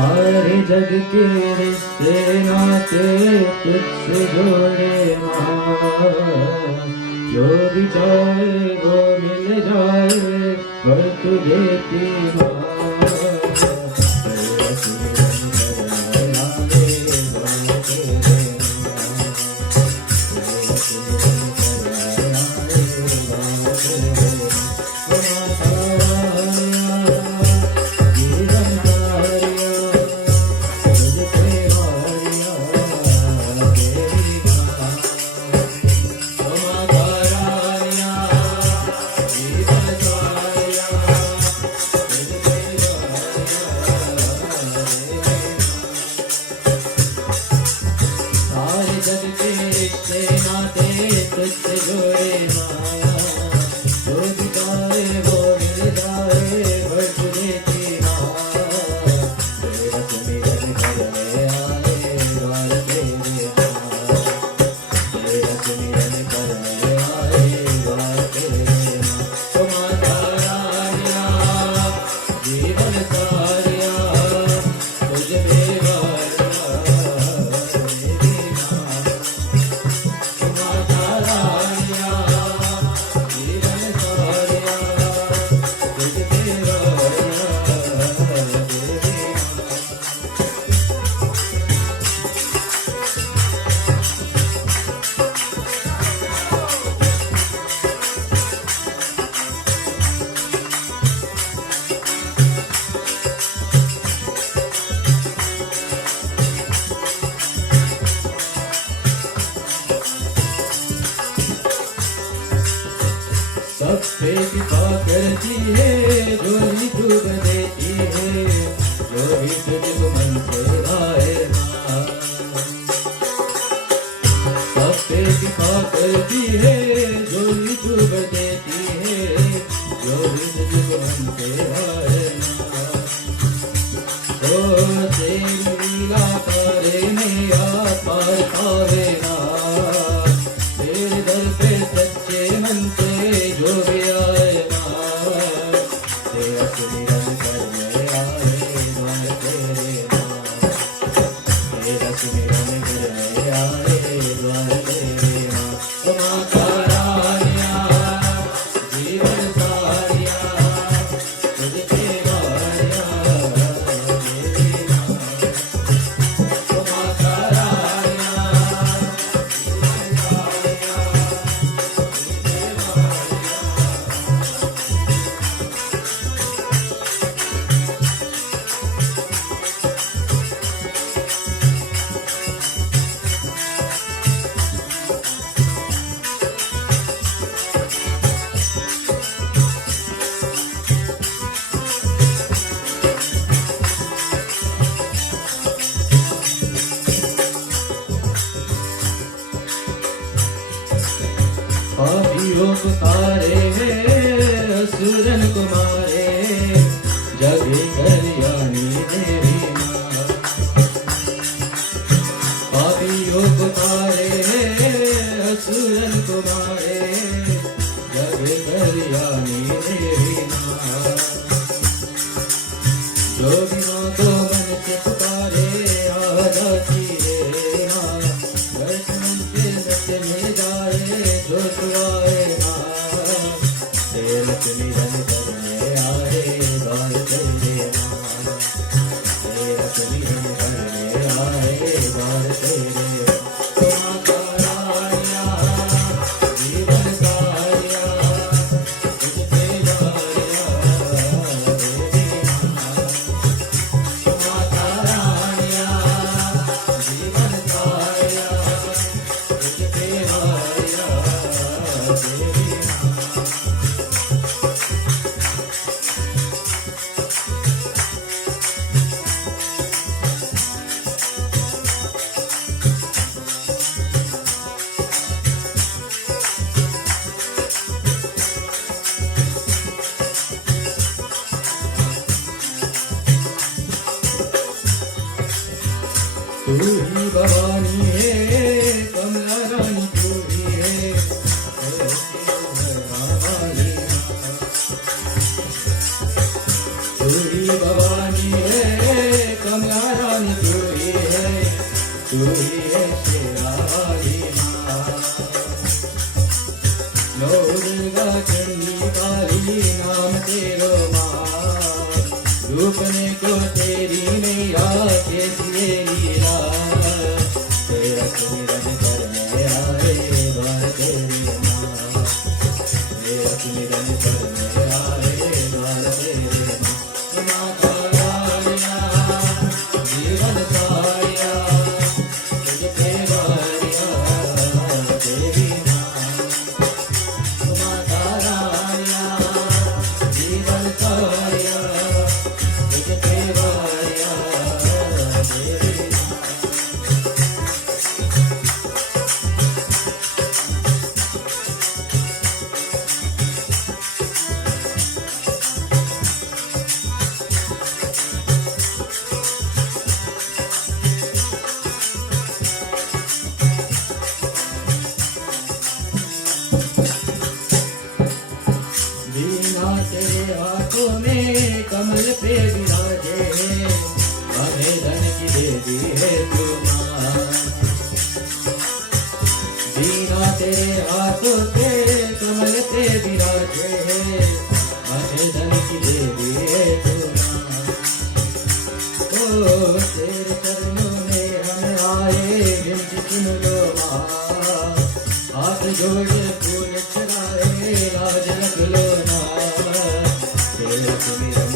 सारे जग के रिश्ते नाते तुझसे जोड़े माँ, जो भी चाहे वो मिल जाए पर तू देती माँ। सब पे कृपा करती है, जो ही डूब देती है, जो ही तुझको मन से भाए माँ। सब पे कृपा करती है, जो ही डूब देती है, जो ही तुझको मन से भाए माँ। ओ तेरी लीला करे मैया पार पावे ना, तेरे दर पे सच्चे मन से जो भी आए माँ, तेरा सुमिरन करने आए द्वार तेरे माँ, तेरा सुमिरन करने आए द्वार तेरे माँ। ओ माता रानिया जीवन सारिया तुझ पे वारिया मेरी माँ। ओ माता रानिया जीवन सारिया पापियों को तारे हैं असुरन को मारे, जग कल्याणी देवी माँ। पापियों को तारे हैं असुरन को मारे, जग कल्याणी देवी माँ। जो भी माँ को मन से पुकारे आ जाती है माँ, दर्शन से सत्य में जाए जो सुआए माँ। तेरा सुमिरन करने आए द्वार तेरे माँ, तेरा सुमिरन करने आए द्वार तेरे माँ। ओ माता रानिया जीवन सारिया तुझ पे वारिया मेरी माँ। ओ माता रानिया जीवन सारिया तुझ पे वारिया माँ तेरे हाथों से कमल पे विराजे माथे धन की देवी है तू माँ। ओ तेरे चरणों में हम आए विनती सुन लो माँ। हाथ जोड़े फूल चढ़ाए लाज रख लो ना। तेरे सुमिरन